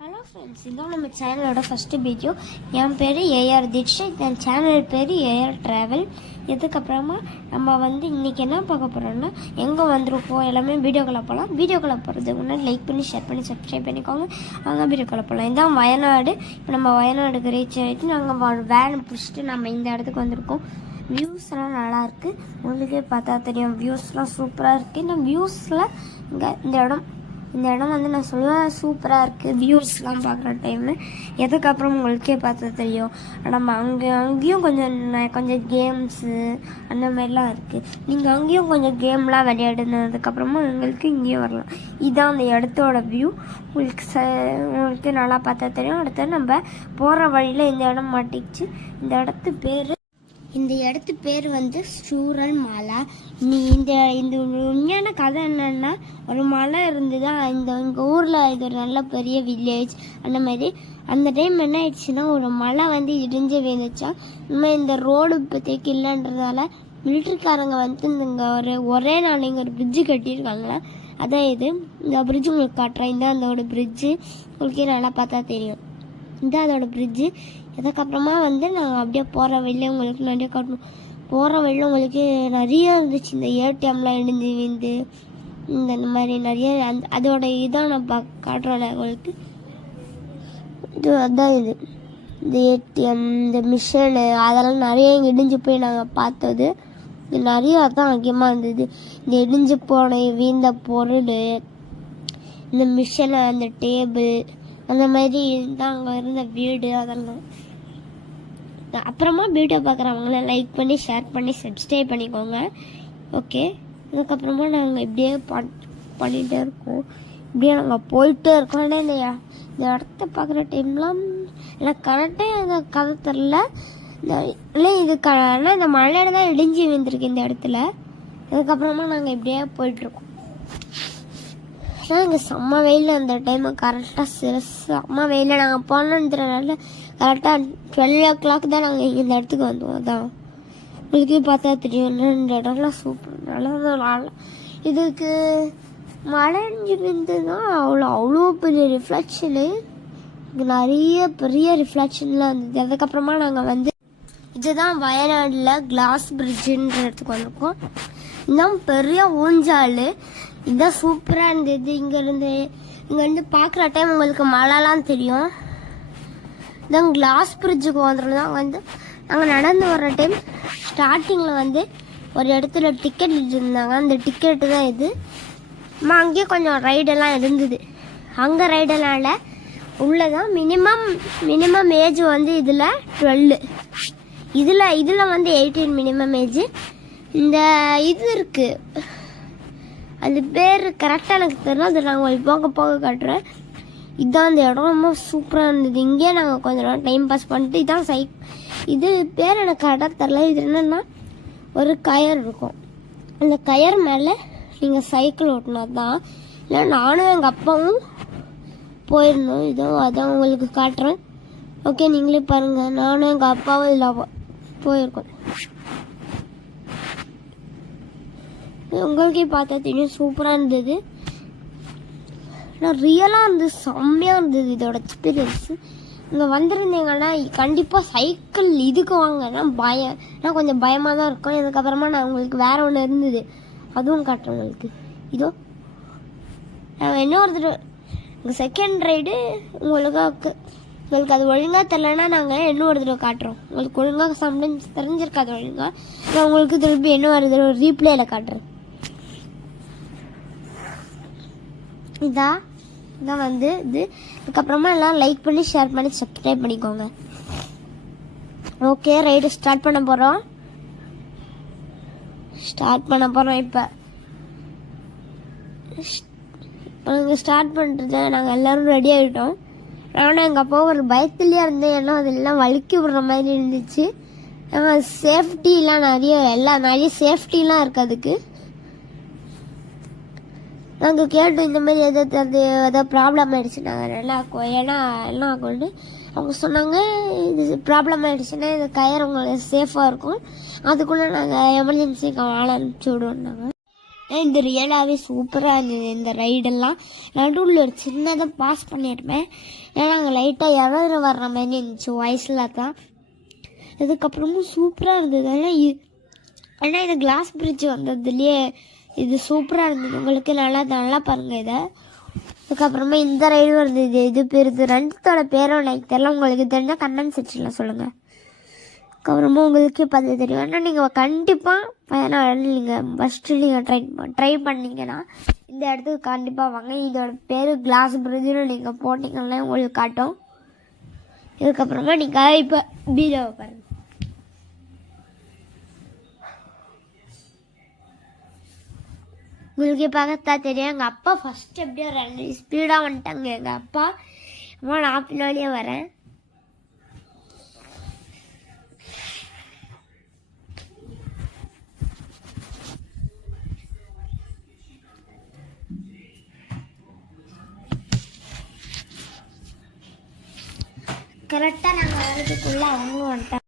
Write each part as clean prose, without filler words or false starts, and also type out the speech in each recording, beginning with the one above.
Hello friends, இதான் நம்ம சேனலோட ஃபஸ்ட்டு வீடியோ. என் பேர் ஏஆர் தீக்ஷா. என் சேனல் பேர் ஏஆர் ட்ராவல். இதுக்கப்புறமா நம்ம இன்றைக்கி என்ன பார்க்க போகிறோம்னா, எங்கே வந்திருக்கோம் எல்லாமே வீடியோக்களை போகலாம். வீடியோக்களை போகிறதுக்கு முன்னாடி லைக் பண்ணி, ஷேர் பண்ணி, சப்ஸ்கிரைப் பண்ணிக்கோங்க. அவங்க வீடியோக்களை போகலாம். இதான் வயநாடு. இப்போ நம்ம வயநாடுக்கு ரீச் ஆகிட்டு நாங்கள் வேன் பிடிச்சிட்டு நம்ம இந்த இடத்துக்கு வந்திருக்கோம். வியூஸ்லாம் நல்லாயிருக்கு. உங்களுக்கே பார்த்தா தெரியும், வியூஸ்லாம் சூப்பராக இருக்குது. இந்த வியூஸில் இந்த இடம் நான் சொல்லுவேன் சூப்பராக இருக்குது. வியூஸ்லாம் பார்க்குற டைமு. எதுக்கப்புறம் உங்களுக்கே பார்த்தா தெரியும், நம்ம அங்கேயும் கொஞ்சம் கேம்ஸு அந்த மாதிரிலாம் இருக்குது. நீங்கள் அங்கேயும் கொஞ்சம் கேம்லாம் விளையாடுனதுக்கப்புறமா உங்களுக்கு இங்கேயும் வரலாம். இதுதான் அந்த இடத்தோட வியூ. உங்களுக்கு நல்லா பார்த்தா தெரியும். அடுத்து நம்ம போகிற வழியில் இந்த இடம் மாட்டிக்கிச்சு. இந்த இடத்து பேர் சூரல் மலை. இந்த உண்மையான கதை என்னன்னா, ஒரு மலை இருந்துதா எங்கள் ஊரில். இது ஒரு நல்ல பெரிய வில்லேஜ். அந்த மாதிரி அந்த டைம் என்ன ஆயிடுச்சுன்னா, ஒரு மலை இடிஞ்சு விழுந்துச்சா. இந்த ரோடு இப்போதைக்கு இல்லைன்றதால மிலிட்ரிக்காரங்க இங்கே ஒரே நாள் இங்கே ஒரு பிரிட்ஜு கட்டியிருக்காங்களா. அதான் இந்த பிரிட்ஜு உங்களுக்கு காட்டுறேன். இந்த அதோட பிரிட்ஜு உங்களுக்கே நல்லா பார்த்தா தெரியும். இந்த அதோட பிரிட்ஜு. அதுக்கப்புறமா நாங்கள் அப்படியே போகிற வழியில் உங்களுக்கு நிறைய காட்டணும். போகிற வழியில் உங்களுக்கு நிறைய இருந்துச்சு. இந்த ஏடிஎம்லாம் இடிஞ்சு விழுந்து இந்த மாதிரி நிறைய அதோட இதான் நான் காட்டுறோம்ல உங்களுக்கு. அதான் இந்த ஏடிஎம், இந்த மிஷினு அதெல்லாம் நிறைய இங்கே இடிஞ்சு போய் நாங்கள் பார்த்தது. இது நிறைய அதான் அதிகமாக இருந்தது. இந்த இடிஞ்சு போன வீழ்ந்த பொருள், இந்த மிஷினை, அந்த டேபிள், அந்த மாதிரி தான் அங்கே இருந்த வீடு அதெல்லாம். அப்புறமா வீடியோ பார்க்குறவங்கள லைக் பண்ணி, ஷேர் பண்ணி, சப்ஸ்கிரைப் பண்ணிக்கோங்க. ஓகே. அதுக்கப்புறமா நாங்கள் இப்படியே பண்ணிகிட்டே இருக்கோம். இப்படியே நாங்கள் போயிட்டே இருக்கோம். ஆனால் இந்த இடத்த பார்க்குற டைம்லாம் எனக்கு கரெக்டாக அந்த கதை தெரில. இல்லை இது ஆனால் இந்த மழையில தான் இடிஞ்சு விழுந்திருக்கு இந்த இடத்துல. அதுக்கப்புறமா நாங்கள் இப்படியே போயிட்டுருக்கோம். ஆனால் இங்கே செம்ம வெயில். அந்த டைமு கரெக்டாக செம்ம வெயிலில் நாங்கள் போனோன்றனால கரெக்டாக 12 o'clock தான் நாங்கள் இந்த இடத்துக்கு வந்தோம். அதான் உங்களுக்கே பார்த்தா தெரியும். இந்த இடம்லாம் சூப்பர் நல்லா. இதுக்கு மழை விழுந்துன்னா அவ்வளோ பெரிய ரிஃப்ளெக்ஷனு. இங்கே நிறைய பெரிய ரிஃப்ளெக்ஷன்லாம் இருந்தது. அதுக்கப்புறமா நாங்கள் இதுதான் வயநாடில் கிளாஸ் பிரிட்ஜுன்ற இடத்துக்கு வந்திருக்கோம். இதுதான் பெரிய ஊஞ்சால். இதுதான் சூப்பராக இருந்தது. இங்கே பார்க்குற டைம் உங்களுக்கு மழைலாம் தெரியும். இதான் கிளாஸ் பிரிட்ஜுக்கு வந்துடும். நாங்கள் நடந்து வர்ற டைம் ஸ்டார்டிங்கில் ஒரு இடத்துல டிக்கெட் இருந்தாங்க. அந்த டிக்கெட்டு தான் இது. அங்கேயே கொஞ்சம் ரைடெல்லாம் இருந்தது. அங்கே ரைடெல்லாம் இல்லை, உள்ளதான். மினிமம் ஏஜ் இதில் 12. இதில் 18 மினிமம் ஏஜ். இந்த இது இருக்குது, அந்த பேர் கரெக்டாக எனக்கு தெரியல. அது நாங்கள் உங்களுக்கு போக காட்டுறேன். இதுதான் அந்த இடம். ரொம்ப சூப்பராக இருந்தது. இங்கேயே நாங்கள் கொஞ்ச நேரம் டைம் பாஸ் பண்ணிட்டு இதான் இது பேர் எனக்கு கரெக்டாக தெரில. இது என்னென்னா, ஒரு கயர் இருக்கும். அந்த கயர் மேலே நீங்கள் சைக்கிள் ஓட்டினா தான். இல்லை நானும் எங்கள் அப்பாவும் போயிருந்தோம். அதான் உங்களுக்கு காட்டுறேன். ஓகே, நீங்களே பாருங்கள். நானும் எங்கள் அப்பாவும் இதில் போயிருக்கோம். உங்களுக்கே பார்த்தா தெரியும், சூப்பராக இருந்தது. ஆனால் ரியலாக இருந்தது, செம்மையாக இருந்தது இதோட எக்ஸ்பீரியன்ஸு. இங்கே வந்திருந்தீங்கன்னா கண்டிப்பாக சைக்கிள் இதுக்கு வாங்கன்னா நான் கொஞ்சம் பயமாக தான் இருக்கும். இதுக்கப்புறமா நான் உங்களுக்கு வேறு ஒன்று இருந்தது, அதுவும் காட்டுறேன் உங்களுக்கு. இதோ நாங்கள் இன்னொரு உங்கள் செகண்ட் ரைடு உங்களுக்கு அது ஒழுங்காக தெரிலன்னா நாங்கள் இன்னொரு தடவை காட்டுறோம். உங்களுக்கு ஒழுங்காக சம்டைம்ஸ் தெரிஞ்சிருக்காது ஒழுங்காக. நான் உங்களுக்கு திருப்பி இன்னொரு தடவை ரீப்ளேயில் காட்டுறேன். இதான் இது. இதுக்கப்புறமா எல்லாம் லைக் பண்ணி, ஷேர் பண்ணி, சப்ஸ்கிரைப் பண்ணிக்கோங்க. ஓகே, ரைடு ஸ்டார்ட் பண்ண போகிறோம். இப்போ நாங்கள் ஸ்டார்ட் பண்ணுறது நாங்கள் எல்லோரும் ரெடி ஆகிட்டோம். ஆனால் எங்கள் அப்பா ஒரு பயத்துலேயே இருந்தேன். ஏன்னா அதெல்லாம் வலிக்கி விடுற மாதிரி இருந்துச்சு. சேஃப்டிலாம் நிறைய சேஃப்டிலாம் இருக்குது அதுக்கு. நாங்கள் கேட்டோம், இந்த மாதிரி எதாவது ப்ராப்ளம் ஆகிடுச்சு நாங்கள் ஏன்னா என்ன ஆகும்னு அவங்க சொன்னாங்க. இது ப்ராப்ளம் ஆகிடுச்சுன்னா இந்த கயர் உங்களுக்கு சேஃபாக இருக்கும், அதுக்குள்ளே நாங்கள் எமர்ஜென்சிக்கு ஆள் அனுப்பிச்சி விடுவோம். இந்த ரியலாகவே சூப்பராக இருந்தது இந்த ரைடெல்லாம். நடுவில் ஒரு சின்னதாக பாஸ் பண்ணியிருப்பேன், ஏன்னா அங்கே லைட்டாக இறந்து வர்ற மாதிரி இருந்துச்சு வயசில் தான். இதுக்கப்புறமும் சூப்பராக இருந்தது. ஆனால் இது கிளாஸ் பிரிட்ஜ் வந்ததுலேயே இது சூப்பராக இருந்தது. உங்களுக்கு நல்லா பாருங்கள் இதை. அதுக்கப்புறமா இந்த ரைடு வருது. இது பேர் ரெண்டத்தோட பேரும் எனக்கு தெரியல, உங்களுக்கு தெரிஞ்சால் கமெண்ட் செக்ஷனில் சொல்லுங்கள். அதுக்கப்புறமா உங்களுக்கே பார்த்து தெரியும். ஆனால் நீங்கள் கண்டிப்பாக நீங்கள் ஃபஸ்ட்டு நீங்கள் ட்ரை பண்ணிங்கன்னா இந்த இடத்துக்கு கண்டிப்பாக வாங்க. இதோட பேர் கிளாஸ் பிரிட்ஜுன்னு நீங்கள் போட்டிங்கன்னா உங்களுக்கு காட்டும். இதுக்கப்புறமா நீங்கள் இப்போ வீடியோவை பாருங்கள். உங்களுக்கு பார்த்தா தெரியும், எங்கள் அப்பா ஃபஸ்ட்டு எப்படியோ 2 ஸ்பீடாக வந்துட்டாங்க எங்கள் அப்பா. அம்மா நான் பின்னாடியே வரேன். கரெக்டாக நாங்கள் வரதுக்குள்ளே அவங்களும் வந்துட்டோம்.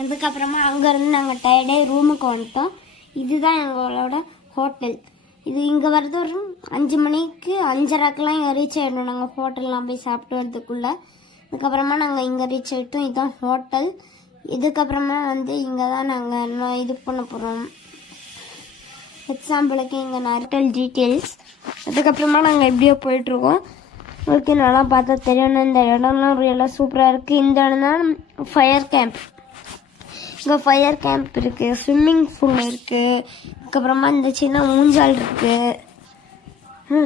அதுக்கப்புறமா அங்கேருந்து நாங்கள் டயர்டே ரூமுக்கு வந்துட்டோம். இதுதான் எங்களோட ஹோட்டல். இது இங்கே வரது ஒரு 5 மணிக்கு 5:30க்கெலாம் இங்கே ரீச் ஆகிடணும் நாங்கள் ஹோட்டல்லாம் போய் சாப்பிட்டு வரதுக்குள்ளே. அதுக்கப்புறமா நாங்கள் இங்கே ரீச் ஆகிட்டோம். இதுதான் ஹோட்டல். இதுக்கப்புறமா இங்கே தான் நாங்கள் இது பண்ண போகிறோம். எக்ஸாம்பிளுக்கு இங்கே ஹோட்டல் டீட்டெயில்ஸ். அதுக்கப்புறமா நாங்கள் எப்படியோ போயிட்டுருக்கோம். உங்களுக்கு நல்லா பார்த்தா தெரியும், இந்த இடம்லாம் ரியலாக சூப்பராக இருக்குது. இந்த இடம் தான் ஃபயர் கேம்ப். இங்கே ஃபயர் கேம்ப் இருக்குது, ஸ்விம்மிங் பூல் இருக்குது, அதுக்கப்புறமா இந்த சின்ன ஊஞ்சால் இருக்குது.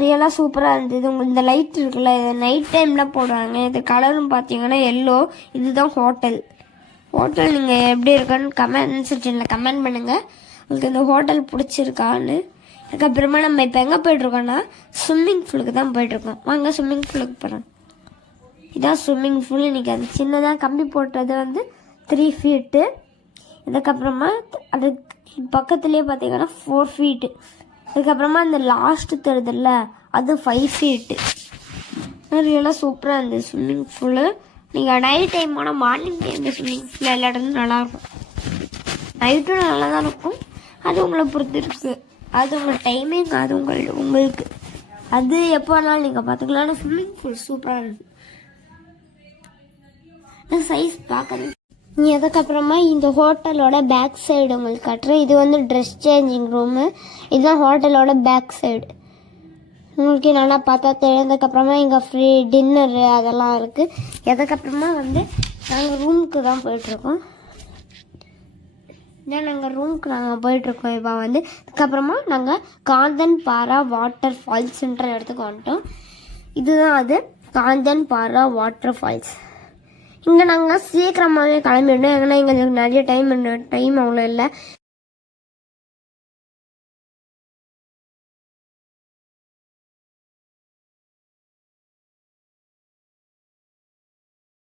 ரியலாக சூப்பராக இருந்தது. உங்களுக்கு இந்த லைட் இருக்குல்ல, இது நைட் டைமில் போடுவாங்க. இது கலரும் பார்த்தீங்கன்னா எல்லோ. இதுதான் ஹோட்டல். நீங்கள் எப்படி இருக்குன்னு கமெண்ட் செக்ஷனில் கமெண்ட் பண்ணுங்கள், உங்களுக்கு இந்த ஹோட்டல் பிடிச்சிருக்கான்னு. அதுக்கப்புறமா நம்ம இப்போ எங்கே போய்ட்ருக்கோன்னா ஸ்விம்மிங் பூலுக்கு தான் போய்ட்ருக்கோம். வாங்க ஸ்விம்மிங் பூலுக்கு போகிறோம். இதான் ஸ்விம்மிங் பூல். இன்றைக்கி அது சின்னதாக கம்பி போட்டது 3 ஃபீட்டு. அதுக்கப்புறமா அது பக்கத்துலேயே பார்த்தீங்கன்னா 4 ஃபீட்டு. அதுக்கப்புறமா அந்த லாஸ்ட்டு தெரியுதுல்ல அது 5 ஃபீட்டு. ரியலாக சூப்பராக இருந்தது ஸ்விம்மிங் பூலு. நீங்கள் நைட் டைம் ஆனால் மார்னிங் டைமில் ஸ்விம்மிங் பூல் விளையாடுறது நல்லாயிருக்கும். நைட்டும் நல்லா தான் இருக்கும். அது உங்களை பொறுத்து இருக்குது, அது உங்கள் டைமிங், அது உங்களுக்கு அது எப்போ வேணாலும் நீங்கள் பார்த்துக்கலாம். ஆனால் ஸ்விம்மிங் பூல் சூப்பராக இருக்குது. சைஸ் பார்க்குறது. அதுக்கப்புறமா இந்த ஹோட்டலோட பேக் சைடு உங்களுக்கு காட்டுறேன். இது ட்ரெஸ் சேஞ்சிங் ரூமு. இதுதான் ஹோட்டலோட பேக் சைடு. உங்களுக்கு நல்லா பார்த்தா தெரிஞ்சதுக்கப்புறமா இங்கே ஃப்ரீ டின்னரு அதெல்லாம் இருக்குது. அதுக்கப்புறமா நாங்கள் ரூமுக்கு தான் போயிட்டுருக்கோம். நாங்கள் ரூமுக்கு போயிட்டுருக்கோம். இப்போ அதுக்கப்புறமா நாங்கள் காந்தன் பாரா வாட்டர் ஃபால்ஸுன்ற இடத்துக்கு வந்துட்டோம். இதுதான் அது காந்தன் பாரா வாட்டர் ஃபால்ஸ். இங்கே நாங்கள் சீக்கிரமாகவே கிளம்பிடணும், ஏன்னா எங்களுக்கு நிறைய டைம் அவ்வளோ இல்லை.